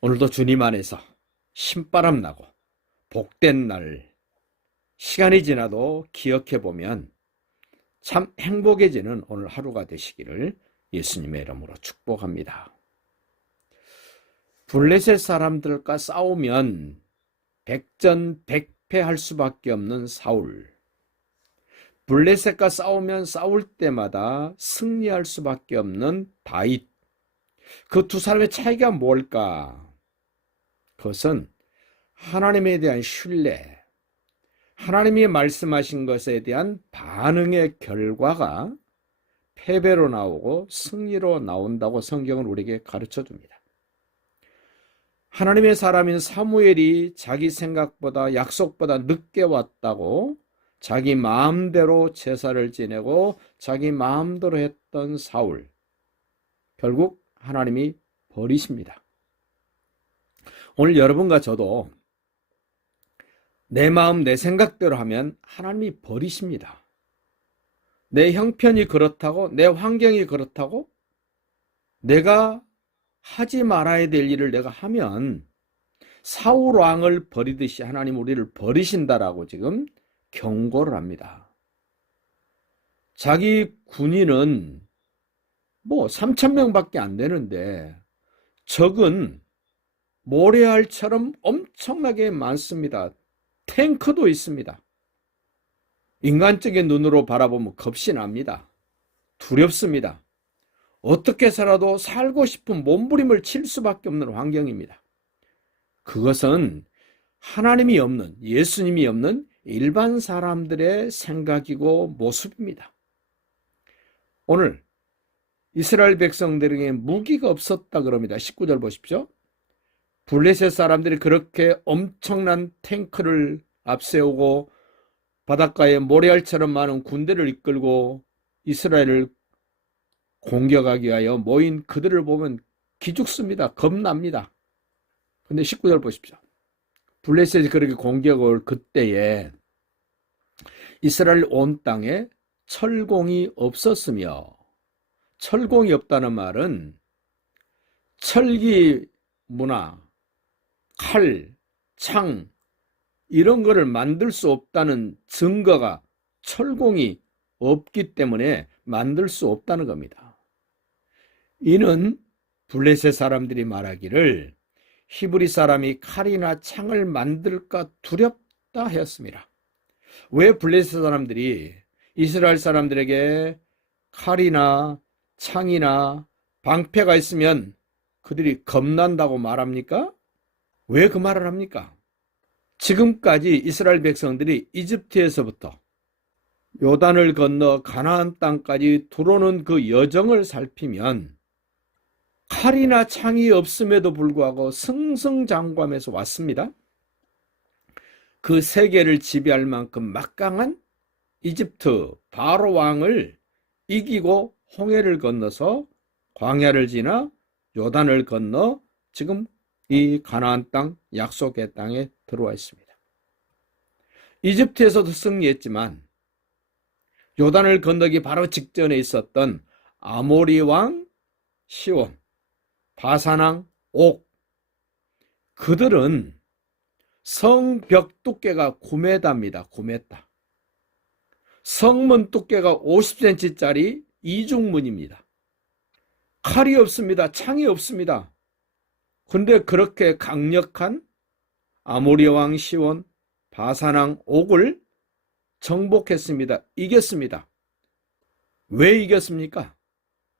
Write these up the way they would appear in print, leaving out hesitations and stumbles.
오늘도 주님 안에서 신바람 나고 복된 날, 시간이 지나도 기억해 보면 참 행복해지는 오늘 하루가 되시기를 예수님의 이름으로 축복합니다. 블레셋 사람들과 싸우면 백전백패할 수밖에 없는 사울. 블레셋과 싸우면 싸울 때마다 승리할 수밖에 없는 다윗. 그 두 사람의 차이가 뭘까? 그것은 하나님에 대한 신뢰, 하나님이 말씀하신 것에 대한 반응의 결과가 패배로 나오고 승리로 나온다고 성경은 우리에게 가르쳐 줍니다. 하나님의 사람인 사무엘이 자기 생각보다 약속보다 늦게 왔다고 자기 마음대로 제사를 지내고 자기 마음대로 했던 사울, 결국 하나님이 버리십니다. 오늘 여러분과 저도 내 마음 내 생각대로 하면 하나님이 버리십니다. 내 형편이 그렇다고, 내 환경이 그렇다고 내가 하지 말아야 될 일을 내가 하면 사울 왕을 버리듯이 하나님 우리를 버리신다라고 지금 경고를 합니다. 자기 군인은 3,000명밖에 안 되는데 적은 모래알처럼 엄청나게 많습니다. 탱크도 있습니다. 인간적인 눈으로 바라보면 겁이 납니다. 두렵습니다. 어떻게 살아도 살고 싶은 몸부림을 칠 수밖에 없는 환경입니다. 그것은 하나님이 없는, 예수님이 없는 일반 사람들의 생각이고 모습입니다. 오늘 이스라엘 백성들에게 무기가 없었다 그럽니다. 19절 보십시오. 블레셋 사람들이 그렇게 엄청난 탱크를 앞세우고 바닷가에 모래알처럼 많은 군대를 이끌고 이스라엘을 공격하기 위하여 모인 그들을 보면 기죽습니다. 겁납니다. 근데 19절 보십시오. 블레셋이 그렇게 공격을 그때에 이스라엘 온 땅에 철공이 없었으며, 철공이 없다는 말은 철기 문화, 칼, 창 이런 거를 만들 수 없다는 증거가 철공이 없기 때문에 만들 수 없다는 겁니다. 이는 블레셋 사람들이 말하기를 히브리 사람이 칼이나 창을 만들까 두렵다 하였습니다. 왜 블레셋 사람들이 이스라엘 사람들에게 칼이나 창이나 방패가 있으면 그들이 겁난다고 말합니까? 왜 그 말을 합니까? 지금까지 이스라엘 백성들이 이집트에서부터 요단을 건너 가나안 땅까지 들어오는 그 여정을 살피면 칼이나 창이 없음에도 불구하고 승승장구하면서 왔습니다. 그 세계를 지배할 만큼 막강한 이집트 바로 왕을 이기고 홍해를 건너서 광야를 지나 요단을 건너 지금 이 가나안 땅, 약속의 땅에 들어와 있습니다. 이집트에서도 승리했지만 요단을 건너기 바로 직전에 있었던 아모리 왕 시온, 바산 왕 옥, 그들은 성벽 두께가 9m입니다. 9m. 성문 두께가 50cm짜리 이중문입니다. 칼이 없습니다. 창이 없습니다. 근데 그렇게 강력한 아모리 왕 시온, 바산 왕 옥을 정복했습니다. 이겼습니다. 왜 이겼습니까?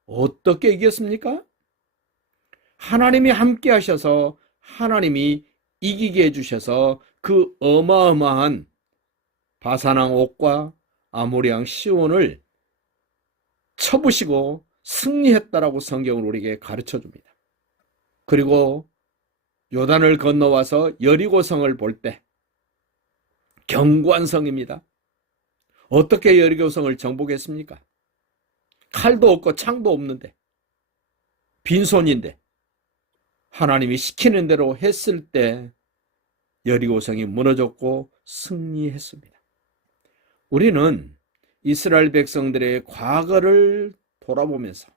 어떻게 이겼습니까? 하나님이 함께 하셔서 하나님이 이기게 해주셔서 그 어마어마한 바산 왕 옥과 아모리 왕 시온을 쳐부시고 승리했다라고 성경은 우리에게 가르쳐 줍니다. 그리고 요단을 건너와서 여리고성을 볼 때 견고한 성입니다. 어떻게 여리고성을 정복했습니까? 칼도 없고 창도 없는데, 빈손인데 하나님이 시키는 대로 했을 때 여리고성이 무너졌고 승리했습니다. 우리는 이스라엘 백성들의 과거를 돌아보면서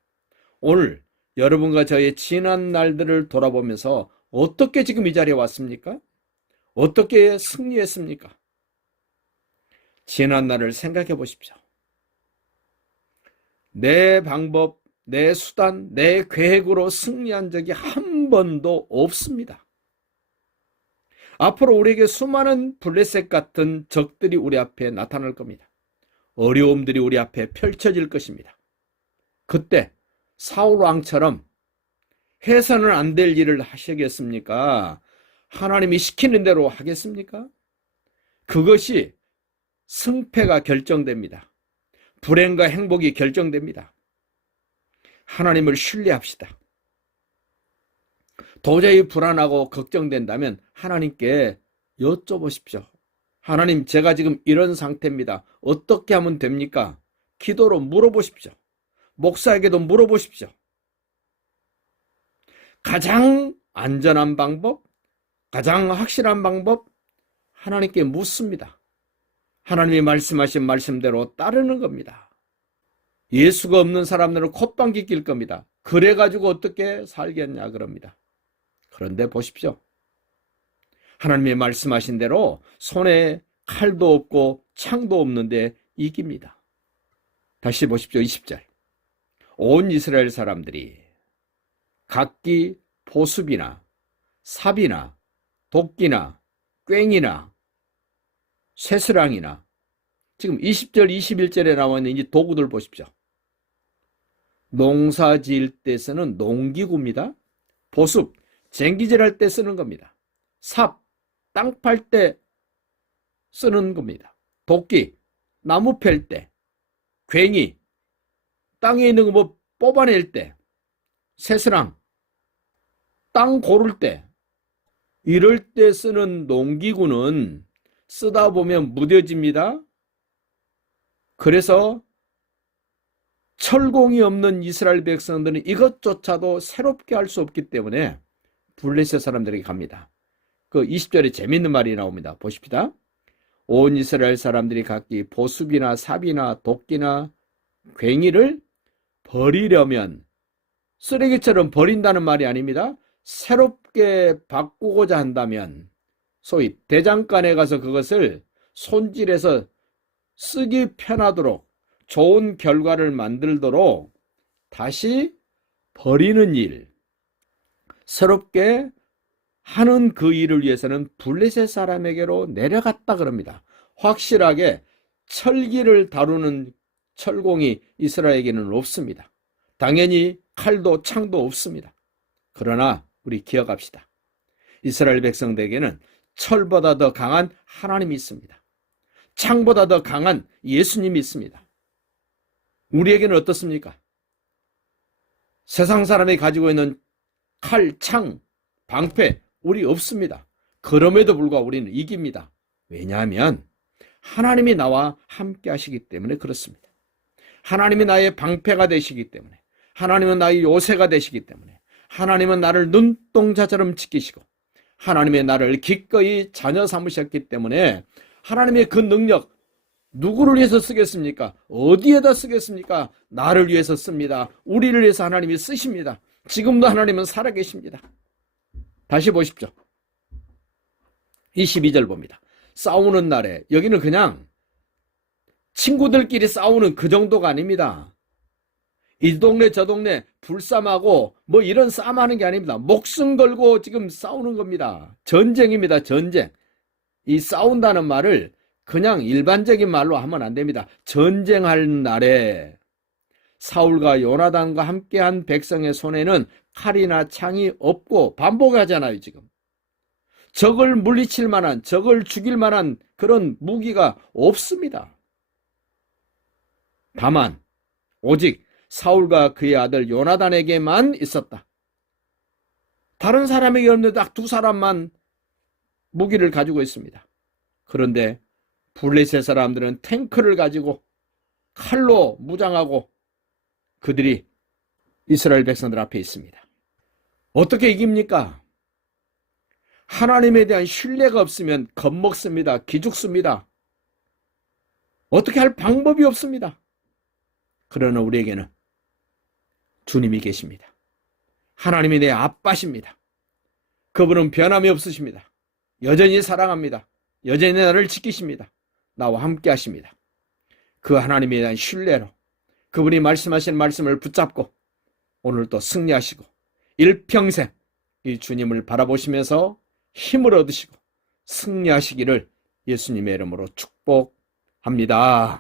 오늘 여러분과 저의 지난 날들을 돌아보면서 어떻게 지금 이 자리에 왔습니까? 어떻게 승리했습니까? 지난 날을 생각해 보십시오. 내 방법, 내 수단, 내 계획으로 승리한 적이 한 번도 없습니다. 앞으로 우리에게 수많은 블레셋 같은 적들이 우리 앞에 나타날 겁니다. 어려움들이 우리 앞에 펼쳐질 것입니다. 그때 사울 왕처럼 해서는 안 될 일을 하시겠습니까? 하나님이 시키는 대로 하겠습니까? 그것이 승패가 결정됩니다. 불행과 행복이 결정됩니다. 하나님을 신뢰합시다. 도저히 불안하고 걱정된다면 하나님께 여쭤보십시오. 하나님, 제가 지금 이런 상태입니다. 어떻게 하면 됩니까? 기도로 물어보십시오. 목사에게도 물어보십시오. 가장 안전한 방법, 가장 확실한 방법, 하나님께 묻습니다. 하나님이 말씀하신 말씀대로 따르는 겁니다. 예수가 없는 사람들은 콧방귀 낄 겁니다. 그래가지고 어떻게 살겠냐 그럽니다. 그런데 보십시오. 하나님이 말씀하신 대로 손에 칼도 없고 창도 없는데 이깁니다. 다시 보십시오. 20절. 온 이스라엘 사람들이 각기 보습이나 삽이나 도끼나 꽹이나 쇠스랑이나, 지금 20절 21절에 나와 있는 이 도구들 보십시오. 농사 지을 때 쓰는 농기구입니다. 보습, 쟁기질할 때 쓰는 겁니다. 삽, 땅 팔 때 쓰는 겁니다. 도끼, 나무 팰 때, 괭이, 땅에 있는 거 뭐 뽑아낼 때, 쇠스랑, 땅 고를 때, 이럴 때 쓰는 농기구는 쓰다 보면 무뎌집니다. 그래서 철공이 없는 이스라엘 백성들은 이것조차도 새롭게 할 수 없기 때문에 블레셋 사람들에게 갑니다. 그 20절에 재밌는 말이 나옵니다. 보십시다. 온 이스라엘 사람들이 각기 보습이나 삽이나 도끼나 괭이를 버리려면, 쓰레기처럼 버린다는 말이 아닙니다. 새롭게 바꾸고자 한다면, 소위 대장간에 가서 그것을 손질해서 쓰기 편하도록 좋은 결과를 만들도록 다시 버리는 일, 새롭게 하는 그 일을 위해서는 블레셋 사람에게로 내려갔다 그럽니다. 확실하게 철기를 다루는 철공이 이스라엘에게는 없습니다. 당연히 칼도 창도 없습니다. 그러나 우리 기억합시다. 이스라엘 백성들에게는 철보다 더 강한 하나님이 있습니다. 창보다 더 강한 예수님이 있습니다. 우리에게는 어떻습니까? 세상 사람이 가지고 있는 칼, 창, 방패, 우리 없습니다. 그럼에도 불구하고 우리는 이깁니다. 왜냐하면 하나님이 나와 함께 하시기 때문에 그렇습니다. 하나님이 나의 방패가 되시기 때문에, 하나님은 나의 요새가 되시기 때문에, 하나님은 나를 눈동자처럼 지키시고, 하나님의 나를 기꺼이 자녀 삼으셨기 때문에 하나님의 그 능력, 누구를 위해서 쓰겠습니까? 어디에다 쓰겠습니까? 나를 위해서 씁니다. 우리를 위해서 하나님이 쓰십니다. 지금도 하나님은 살아계십니다. 다시 보십시오. 22절 봅니다. 싸우는 날에, 여기는 그냥 친구들끼리 싸우는 그 정도가 아닙니다. 이 동네 저 동네 불싸움하고 뭐 이런 싸움하는 게 아닙니다. 목숨 걸고 지금 싸우는 겁니다. 전쟁입니다. 전쟁. 이 싸운다는 말을 그냥 일반적인 말로 하면 안 됩니다. 전쟁할 날에 사울과 요나단과 함께한 백성의 손에는 칼이나 창이 없고, 반복하잖아요. 지금 적을 물리칠 만한, 적을 죽일 만한 그런 무기가 없습니다. 다만 오직 사울과 그의 아들 요나단에게만 있었다. 다른 사람에게 없는데 딱 두 사람만 무기를 가지고 있습니다. 그런데 블레셋 사람들은 탱크를 가지고 칼로 무장하고 그들이 이스라엘 백성들 앞에 있습니다. 어떻게 이깁니까? 하나님에 대한 신뢰가 없으면 겁먹습니다. 기죽습니다. 어떻게 할 방법이 없습니다. 그러나 우리에게는 주님이 계십니다. 하나님이 내 아빠십니다. 그분은 변함이 없으십니다. 여전히 사랑합니다. 여전히 나를 지키십니다. 나와 함께 하십니다. 그 하나님에 대한 신뢰로 그분이 말씀하신 말씀을 붙잡고 오늘도 승리하시고 일평생 이 주님을 바라보시면서 힘을 얻으시고 승리하시기를 예수님의 이름으로 축복합니다.